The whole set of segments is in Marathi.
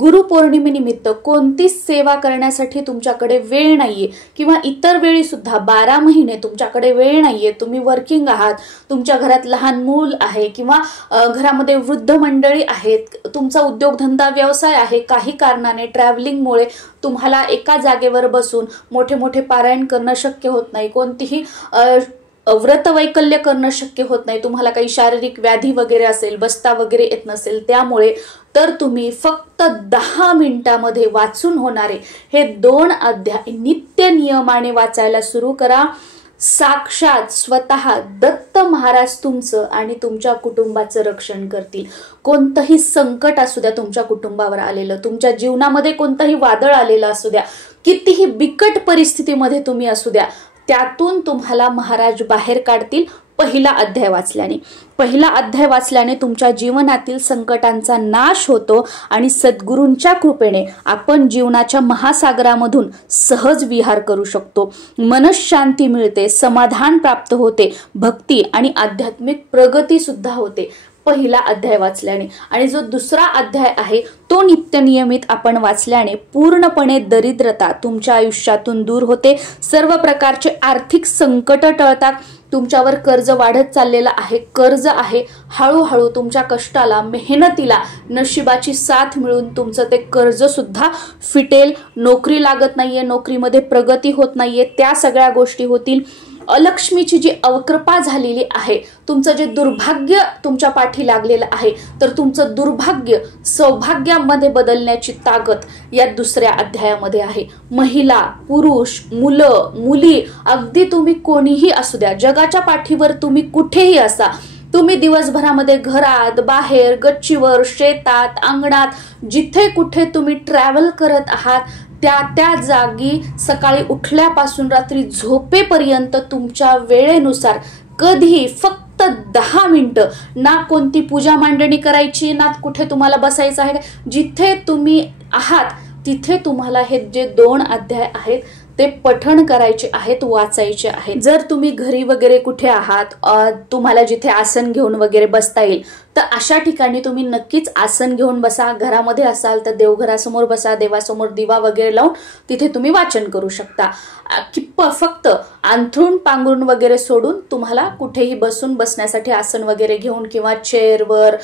गुरुपौर्णिमेनिमित्त कोणतीच सेवा करण्यासाठी तुमच्याकडे वेळ नाहीये किंवा इतर वेळी सुद्धा 12 महिने तुमच्याकडे वेळ नाहीये, तुम्ही वर्किंग आहात, तुमच्या घरात लहान मूल आहे किंवा घरामध्ये वृद्ध मंडळी आहेत, तुमचा उद्योगधंदा व्यवसाय आहे, काही कारणाने ट्रॅव्हलिंगमुळे तुम्हाला एका जागेवर बसून मोठे मोठे पारायण करणं शक्य होत नाही, कोणतीही व्रत वैकल्य करणं शक्य होत नाही, तुम्हाला काही शारीरिक व्याधी वगैरे असेल, बसता वगैरे येत नसेल, त्यामुळे तर तुम्ही फक्त 10 मिनिटांमध्ये वाचून होणारे हे 2 अध्याय नित्य नियमाने वाचायला सुरू करा. साक्षात स्वतः दत्त महाराज तुमचं आणि तुमच्या कुटुंबाचं रक्षण करतील. कोणतंही संकट असू द्या तुमच्या कुटुंबावर आलेलं, तुमच्या जीवनामध्ये कोणतंही वादळ आलेलं असू द्या, कितीही बिकट परिस्थितीमध्ये तुम्ही असू द्या, त्यातून तुम्हाला महाराज बाहेर काढतील. पहिला अध्याय वाचल्याने तुमच्या जीवनातील संकटांचा नाश होतो आणि सद्गुरूंच्या कृपेने आपण जीवनाच्या महासागरामधून सहज विहार करू शकतो. मनशांती मिळते, समाधान प्राप्त होते, भक्ती आणि आध्यात्मिक प्रगती सुद्धा होते पहिला अध्याय वाचल्याने. आणि जो दुसरा अध्याय आहे तो नित्यनियमित आपण वाचल्याने पूर्णपणे दरिद्रता तुमच्या आयुष्यातून दूर होते, सर्व प्रकारचे आर्थिक संकट टळतात, तुमच्यावर कर्ज वाढत चाललेलं आहे, कर्ज आहे, हळूहळू तुमच्या कष्टाला, मेहनतीला नशिबाची साथ मिळून तुमचं ते कर्ज सुद्धा फिटेल. नोकरी लागत नाहीये, नोकरीमध्ये प्रगती होत नाहीये, त्या सगळ्या गोष्टी होतील. अलक्ष्मीची जी अवकृपा झालेली आहे, तुमचं जे दुर्भाग्य तुमच्या पाठी लागलेलं आहे, तर तुमचं दुर्भाग्य सौभाग्यामध्ये बदलण्याची ताकद या दुसऱ्या अध्यायामध्ये आहे. महिला, पुरुष, मुलं, मुली, अगदी तुम्ही कोणीही असू द्या, जगाच्या पाठीवर तुम्ही कुठेही असा, तुम्ही दिवसभरामध्ये घरात, बाहेर, गच्चीवर, शेतात, अंगणात, जिथे कुठे तुम्ही ट्रॅव्हल करत आहात, त्या जागी सकाळी उठल्यापासून रात्री झोपेपर्यंत तुमच्या वेळेनुसार कधी फक्त 10 मिनिटं, ना कोणती पूजा मांडणी करायची, ना कुठे तुम्हाला बसायचं आहे, जिथे तुम्ही आहात तिथे तुम्हाला हे जे 2 अध्याय आहेत ते पठण करायचे आहेत, वाचायचे आहेत. जर तुम्ही घरी वगैरे कुठे आहात, तुम्हाला जिथे आसन घेऊन वगैरे बसता येईल, तर अशा ठिकाणी तुम्ही नक्कीच आसन घेऊन बसा. घरामध्ये असाल तर देवघरासमोर बसा, देवासमोर दिवा वगैरे लावून तिथे तुम्ही वाचन करू शकता. फक्त अंथरूण पांघरून वगैरे सोडून तुम्हाला कुठेही बसण्यासाठी आसन वगैरे घेऊन किंवा चेअरवर,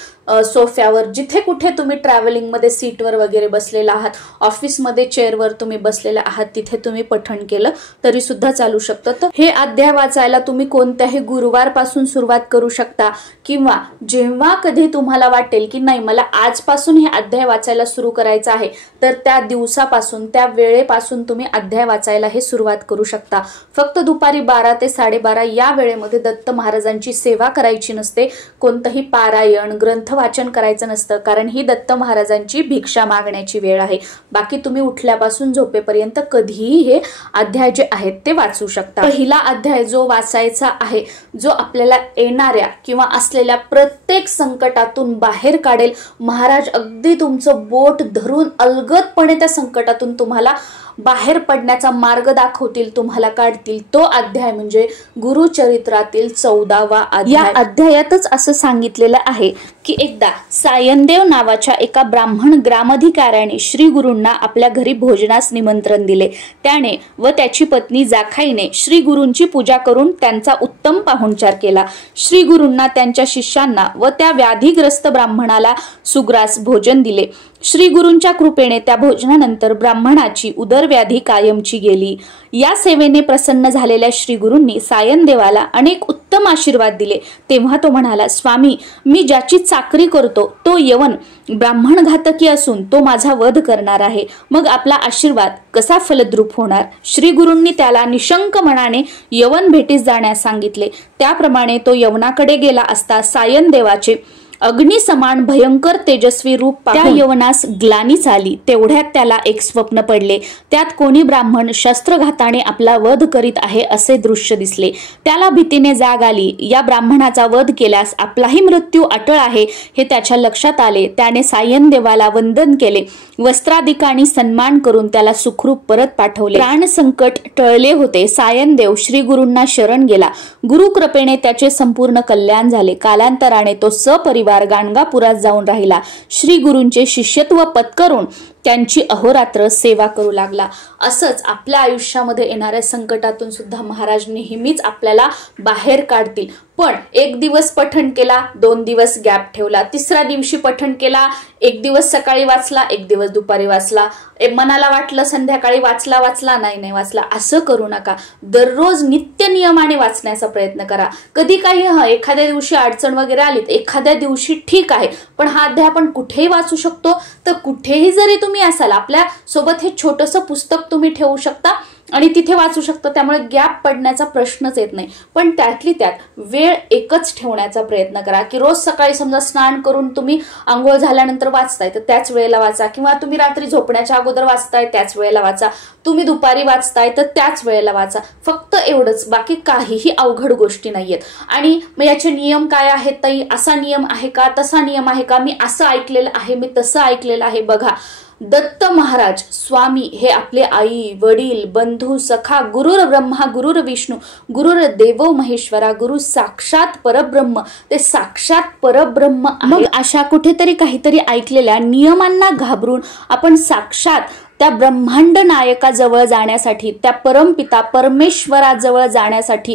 सोफ्यावर, जिथे कुठे तुम्ही ट्रॅव्हलिंगमध्ये सीटवर वगैरे बसलेला आहात, ऑफिसमध्ये चेअरवर तुम्ही बसलेला आहात, तिथे तुम्ही पठण केलं तरी सुद्धा चालू शकतं. तर हे अध्याय वाचायला तुम्ही कोणत्याही गुरुवारपासून सुरुवात करू शकता किंवा जेव्हा कधी तुम्हाला वाटेल की नाही मला आजपासून हे अध्याय वाचायला सुरू करायचं आहे, तर त्या दिवसापासून, त्या वेळेपासून तुम्ही अध्याय वाचायला हे सुरुवात करू शकता. फक्त दुपारी 12 ते 12:30 या वेळेमध्ये दत्त महाराजांची सेवा करायची नसते, कोणतंही पारायण, ग्रंथ वाचन करायचं नसतं, कारण ही दत्त महाराजांची भिक्षा मागण्याची वेळ आहे. बाकी तुम्ही उठल्यापासून झोपेपर्यंत कधीही हे अध्याय जे आहेत ते वाचू शकता. पहिला अध्याय जो वाचायचा आहे, जो आपल्याला येणाऱ्या किंवा असलेल्या प्रत्येक संकटातून बाहेर काढेल. महाराज अगदी तुमचं बोट धरून अलगदपणे त्या संकटातून तुम्हाला बाहेर पडण्याचा मार्ग दाखवतील, तुम्हाला काढतील. तो अध्याय म्हणजे गुरुचरित्रातील 14वा अध्याय. या अध्यायातच असं सांगितलेलं आहे की एकदा सायनदेव नावाच्या एका ब्राह्मण ग्रामाधिकाऱ्याने श्री गुरूंना आपल्या घरी भोजनास निमंत्रण दिले. त्याने व त्याची पत्नी जाखाईने श्री गुरूंची पूजा करून त्यांचा उत्तम पाहुणचार केला. श्री गुरूंना, त्यांच्या शिष्यांना व त्या व्याधीग्रस्त ब्राह्मणाला सुग्रास भोजन दिले. श्री गुरूंच्या कृपेने त्या भोजनानंतर ब्राह्मणाची उदरव्याधी कायमची गेली. या सेवेने प्रसन्न झालेल्या श्री गुरूंनी सायनदेवाला अनेक उत्तम आशीर्वाद दिले. तेव्हा तो म्हणाला, स्वामी, मी ज्याची चाकरी करतो तो यवन ब्राह्मण घातकी असून तो माझा वध करणार आहे, मग आपला आशीर्वाद कसा फलद्रूप होणार? श्री गुरूंनी त्याला निशंक मनाने यवन भेटीस जाण्यास सांगितले. त्याप्रमाणे तो यवनाकडे गेला असता सायनदेवाचे अग्निसमान भयंकर तेजस्वी रूप पाहून त्या यवनास ग्लानीच आली. तेवढ्यात त्याला एक स्वप्न पडले. त्यात कोणी ब्राह्मण शस्त्रघाताने आपला वध करीत आहे असे दृश्य दिसले. त्याला भीतीने जाग आली. या ब्राह्मणाचा वध केल्यास आपलाही मृत्यू अटळ आहे हे त्याच्या लक्षात आले. त्याने सायनदेवाला वंदन केले. वस्त्रादिकांनी सन्मान करून त्याला सुखरूप परत पाठवले. प्राण संकट टळले होते. सायनदेव श्री गुरूंना शरण गेला. गुरुकृपेने त्याचे संपूर्ण कल्याण झाले. कालांतराने तो सपरिवार कंठुरार गाणगापुरात जाऊन राहिला. श्री गुरूंचे शिष्यत्व पत्करून त्यांची अहोरात्र सेवा करू लागला. असंच आपल्या आयुष्यामध्ये येणाऱ्या संकटातून सुद्धा महाराज नेहमीच आपल्याला बाहेर काढतील. पण एक दिवस पठण केला, 2 दिवस गॅप ठेवला, तिसऱ्या दिवशी पठण केला, 1 दिवस सकाळी वाचला, 1 दिवस दुपारी वाचला, मनाला वाटलं संध्याकाळी वाचला नाही वाचला. असं करू नका. दररोज नित्य नियमाने वाचण्याचा प्रयत्न करा. कधी काही एखाद्या दिवशी अडचण वगैरे आली, एखाद्या दिवशी ठीक आहे, पण हा अध्याय आपण कुठेही वाचू शकतो. तर कुठेही जरी तुम्ही असाल, आपल्या सोबत हे छोटंसं पुस्तक तुम्ही ठेवू शकता आणि तिथे वाचू शकता. त्यामुळे गॅप पडण्याचा प्रश्नच येत नाही. पण त्यातली त्यात वेळ एकच ठेवण्याचा प्रयत्न करा, की रोज सकाळी समजा स्नान करून तुम्ही आंघोळ झाल्यानंतर वाचताय तर त्याच वेळेला वाचा, किंवा तुम्ही रात्री झोपण्याच्या अगोदर वाचताय त्याच वेळेला वाचा, तुम्ही दुपारी वाचताय तर त्याच वेळेला वाचा. फक्त एवढंच, बाकी काहीही अवघड गोष्टी नाहीयेत. आणि मग याचे नियम काय आहेत ताई? असा नियम आहे का, तसा नियम आहे का, मी असं ऐकलेलं आहे, मी तसं ऐकलेलं आहे. बघा, दत्त महाराज स्वामी हे आपले आई वडील बंधू सखा, गुरुर ब्रह्मा गुरुर विष्णू गुरुर देवो महेश्वरा, गुरु साक्षात परब्रह्म, ते साक्षात परब्रह्म. मग अशा कुठेतरी काहीतरी ऐकलेल्या नियमांना घाबरून आपण साक्षात त्या ब्रह्मांड नायकाजवळ जाण्यासाठी, त्या परमपिता परमेश्वराजवळ जाण्यासाठी,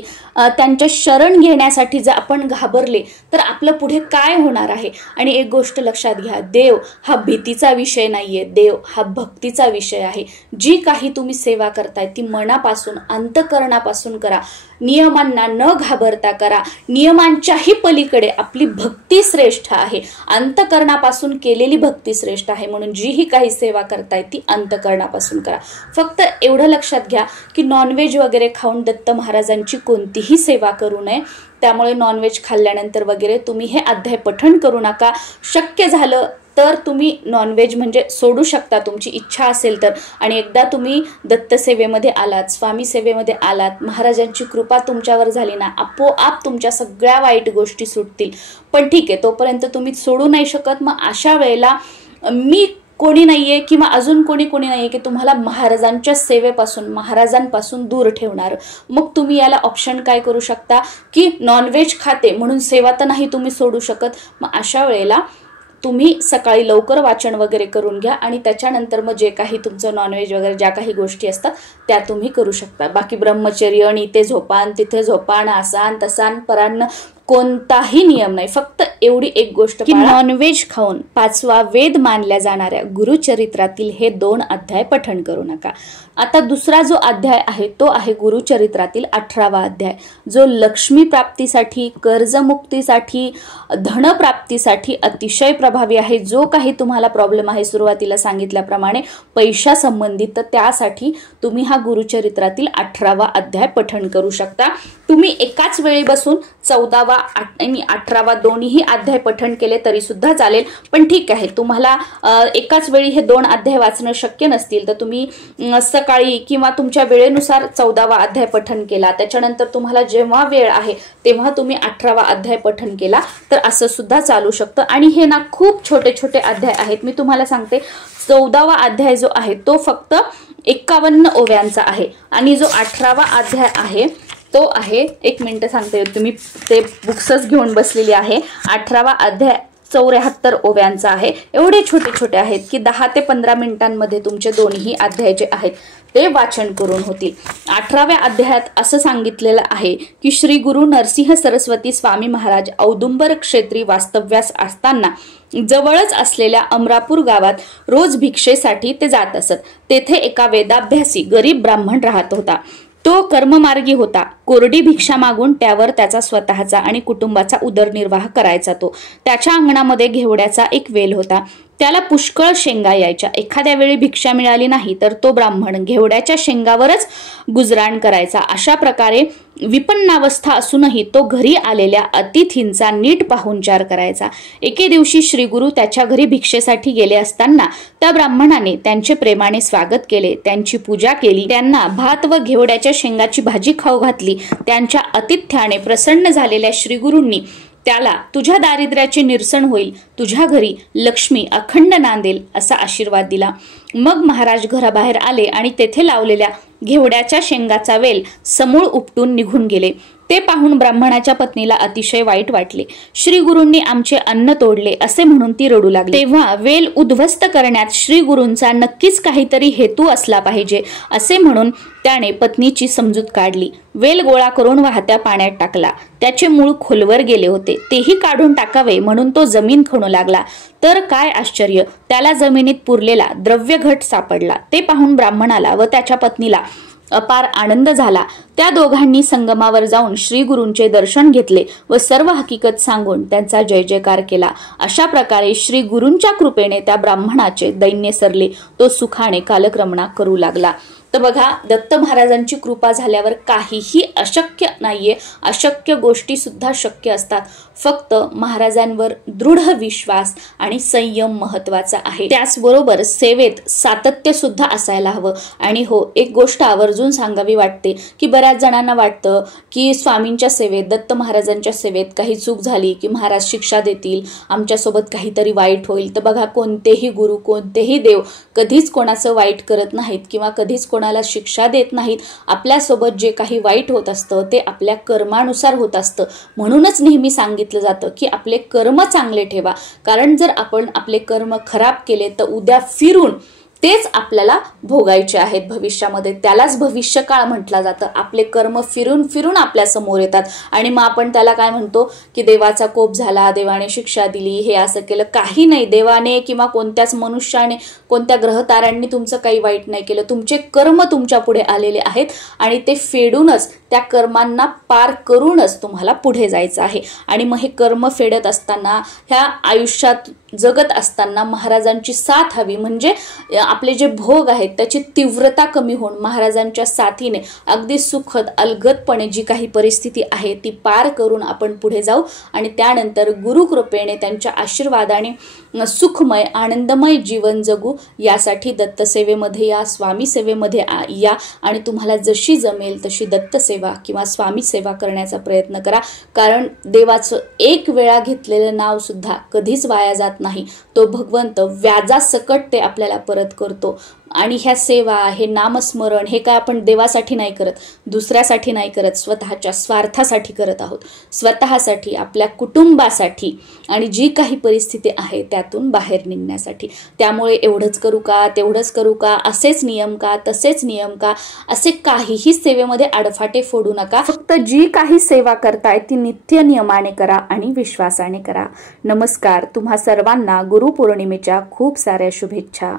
त्यांच्या शरण घेण्यासाठी जर आपण घाबरले तर आपलं पुढे काय होणार आहे? आणि एक गोष्ट लक्षात घ्या, देव हा भीतीचा विषय नाहीये, देव हा भक्तीचा विषय आहे. जी काही तुम्ही सेवा करताय ती मनापासून अंतःकरणापासून करा, नियमांना न घाबरता करा. नियमांच्याही पलीकडे आपली भक्ती श्रेष्ठ आहे, अंतःकरणापासून केलेली भक्ती श्रेष्ठ आहे. म्हणून जी ही काही सेवा करताय ती अंतःकरणापासून करा. फक्त एवढं लक्षात घ्या की नॉनव्हेज वगैरे खाऊन दत्त महाराजांची कोणतीही सेवा करू नये. त्यामुळे नॉनव्हेज खाल्ल्यानंतर वगैरे तुम्ही हे अध्याय पठण करू नका. शक्य झालं तर तुम्ही नॉनव्हेज म्हणजे सोडू शकता, तुमची इच्छा असेल तर. आणि एकदा तुम्ही दत्त सेवेमध्ये आलात, स्वामी सेवेमध्ये आलात, महाराजांची कृपा तुमच्यावर झाली ना, आपोआप तुमच्या सगळ्या वाईट गोष्टी सुटतील. पण ठीक आहे, तोपर्यंत तुम्ही सोडू नाही शकत. मग अशा वेळेला मी कोणी नाहीये किंवा अजून कोणी नाहीये की तुम्हाला महाराजांच्या सेवेपासून, महाराजांपासून दूर ठेवणार. मग तुम्ही याला ऑप्शन काय करू शकता की नॉनव्हेज खाते म्हणून सेवा तर नाही तुम्ही सोडू शकत. मग अशा वेळेला तुम्ही सकाळी लवकर वाचन वगैरे करून घ्या आणि त्याच्यानंतर मग जे काही तुमचं नॉनव्हेज वगैरे ज्या काही गोष्टी असतात त्या तुम्ही करू शकता. बाकी ब्रह्मचर्य आणि इथे झोपान तिथे झोपान, असान तसान परान्न कोणताही नियम नाही. फक्त एवढी एक गोष्ट की नॉनव्हेज खाऊन 5वा वेद मानल्या जाणाऱ्या गुरुचरित्रातील हे 2 अध्याय पठण करू नका. आता दुसरा जो अध्याय आहे तो आहे गुरुचरित्रातील 18वा अध्याय, जो लक्ष्मी प्राप्तीसाठी, कर्जमुक्तीसाठी, धनप्राप्तीसाठी अतिशय प्रभावी आहे. जो काही तुम्हाला प्रॉब्लेम आहे सुरुवातीला सांगितल्याप्रमाणे पैशा संबंधित, तर त्यासाठी तुम्ही हा गुरुचरित्रातील 18वा अध्याय पठण करू शकता. तुम्ही एकाच वेळी बसून 14वा आणि 18वा दोन्ही अध्याय पठण केले तरी सुद्धा चालेल. पण ठीक आहे, तुम्हाला एकाच वेळी हे 2 अध्याय वाचणं शक्य नसतील तर तुम्ही सकाळी किंवा तुमच्या वेळेनुसार 14वा अध्याय पठण केला, त्याच्यानंतर तुम्हाला जेव्हा वेळ आहे तेव्हा तुम्ही 18वा अध्याय पठण केला तर असं सुद्धा चालू शकतं. आणि हे ना खूप छोटे छोटे अध्याय आहेत. मी तुम्हाला सांगते, 14वा अध्याय जो आहे तो फक्त 51 ओव्यांचा आहे आणि जो 18वा अध्याय आहे तो आहे, 1 मिनिट सांगते, तुम्ही ते बुक्सच घेऊन बसलेली आहे. 18वा अध्याय 74 ओव्यांचा आहे. एवढे छोटे छोटे आहेत की 10 ते 15 मिनिटांमध्ये तुमचे दोन्ही अध्याय जे आहेत ते वाचन करून होतील. 18व्या अध्यायात असं सांगितलेलं आहे की श्री गुरु नरसिंह सरस्वती स्वामी महाराज औदुंबर क्षेत्री वास्तव्यास असताना जवळच असलेल्या अमरापूर गावात रोज भिक्षेसाठी ते जात असत. तेथे एका वेदाभ्यासी गरीब ब्राह्मण राहत होता. तो कर्ममार्गी होता. कोरडी भिक्षा मागून त्यावर त्याचा स्वतःचा आणि कुटुंबाचा उदरनिर्वाह करायचा तो. त्याच्या अंगणामध्ये घेवड्याचा एक वेल होता. त्याला पुष्कळ शेंगा यायच्या. एखाद्या वेळी भिक्षा मिळाली नाही तर तो ब्राह्मण घेवड्याच्या शेंगावरच गुजराण करायचा. अशा प्रकारे विपन्नावस्था असूनही तो घरी आलेल्या अतिथींचा नीट पाहुणचार करायचा. एके दिवशी श्रीगुरु त्याच्या घरी भिक्षेसाठी गेले असताना त्या ब्राह्मणाने त्यांचे प्रेमाने स्वागत केले, त्यांची पूजा केली, त्यांना भात व घेवड्याच्या शेंगाची भाजी खाऊ घातली. त्यांच्या आतिथ्याने प्रसन्न झालेल्या श्रीगुरूंनी त्याला तुझ्या दारिद्र्याचे निरसन होईल, तुझ्या घरी लक्ष्मी अखंड नांदेल असा आशीर्वाद दिला. मग महाराज घराबाहेर आले आणि तेथे लावलेल्या घेवड्याच्या शेंगाचा वेल समूळ उपटून निघून गेले. ते पाहून ब्राह्मणाच्या पत्नीला अतिशय वाईट वाटले. श्री गुरूंनी आमचे अन्न तोडले असे म्हणून ती रडू लागली. तेव्हा वेल उद्ध्वस्त करण्यात श्री गुरूंचा नक्कीच काहीतरी हेतू असला पाहिजे असे म्हणून त्याने पत्नीची समजूत काढली. वेल गोळा करून वाहत्या पाण्यात टाकला. त्याचे मूळ खोलवर गेले होते, तेही काढून टाकावे म्हणून तो जमीन खणू लागला. तर काय आश्चर्य, त्याला जमिनीत पुरलेला द्रव्यघट सापडला. ते पाहून ब्राह्मणाला व त्याच्या पत्नीला अपार आनंद झाला. त्या दोघांनी संगमावर जाऊन श्री गुरूंचे दर्शन घेतले व सर्व हकीकत सांगून त्यांचा जय जयकार केला. अशा प्रकारे श्री गुरूंच्या कृपेने त्या ब्राह्मणाचे दैन्य सरले. तो सुखाने कालक्रमणा करू लागला. तर बघा, दत्त महाराजांची कृपा झाल्यावर काहीही अशक्य नाहीये. अशक्य गोष्टी सुद्धा शक्य असतात. फक्त महाराजांवर दृढ विश्वास आणि संयम महत्वाचा आहे. त्याचबरोबर सेवेत सातत्य सुद्धा असायला हवं. आणि हो, एक गोष्ट आवर्जून सांगावी वाटते की बऱ्याच जणांना वाटतं की स्वामींच्या सेवेत, दत्त महाराजांच्या सेवेत काही चूक झाली की महाराज शिक्षा देतील, आमच्यासोबत काहीतरी वाईट होईल. तर बघा, कोणतेही गुरु, कोणतेही देव कधीच कोणाचं वाईट करत नाहीत किंवा कधीच कोणाला शिक्षा देत नाहीत. आपल्यासोबत जे काही वाईट होत असतं ते आपल्या कर्मानुसार होत असतं. म्हणूनच नेहमी सांगितलं जातं की आपले कर्म चांगले ठेवा. कारण जर आपण आपले कर्म खराब केले तर उद्या फिरून तेच आपल्याला भोगायचे आहेत भविष्यामध्ये. त्यालाच भविष्यकाळ म्हटलं जातं. आपले कर्म फिरून फिरून आपल्या समोर येतात आणि मग आपण त्याला काय म्हणतो की देवाचा कोप झाला, देवाने शिक्षा दिली, हे असं केलं. काही नाही, देवाने किंवा कोणत्याच मनुष्याने, कोणत्या ग्रहताऱ्यांनी तुमचं काही वाईट नाही केलं. तुमचे कर्म तुमच्या पुढे आलेले आहेत आणि ते फेडूनच, त्या कर्मांना पार करूनच तुम्हाला पुढे जायचं आहे. आणि मग हे कर्म फेडत असताना, ह्या आयुष्यात जगत असताना महाराजांची साथ हवी. म्हणजे आपले जे भोग आहेत त्याची तीव्रता कमी होऊन महाराजांच्या साथीने अगदी सुखद अलगदपणे जी काही परिस्थिती आहे ती पार करून आपण पुढे जाऊ आणि त्यानंतर गुरुकृपेने त्यांच्या आशीर्वादाने सुखमय आनंदमय जीवन जगू. यासाठी दत्तसेवेमध्ये या, स्वामी सेवेमध्ये या आणि तुम्हाला जशी जमेल तशी दत्तसेवा किंवा स्वामी सेवा करण्याचा प्रयत्न करा. कारण देवाचं एक वेळा घेतलेलं नाव सुद्धा कधीच वाया जात नाही. तो भगवंत व्याजासकट ते आपल्याला परत करतो. आणि ह्या सेवा, हे नामस्मरण, हे काय आपण देवासाठी नाही करत, दुसऱ्यासाठी नाही करत, स्वतःच्या स्वार्थासाठी करत आहोत. स्वतःसाठी, आपल्या कुटुंबासाठी आणि जी काही परिस्थिती आहे त्यातून बाहेर निघण्यासाठी. त्यामुळे एवढंच करू का, तेवढंच करू का, असेच नियम का, तसेच नियम का, असे काहीही सेवेमध्ये आडफाटे फोडू नका. फक्त जी काही सेवा करताय ती नित्य नियमाने करा आणि विश्वासाने करा. नमस्कार. तुम्हा सर्वांना गुरुपौर्णिमेच्या खूप साऱ्या शुभेच्छा.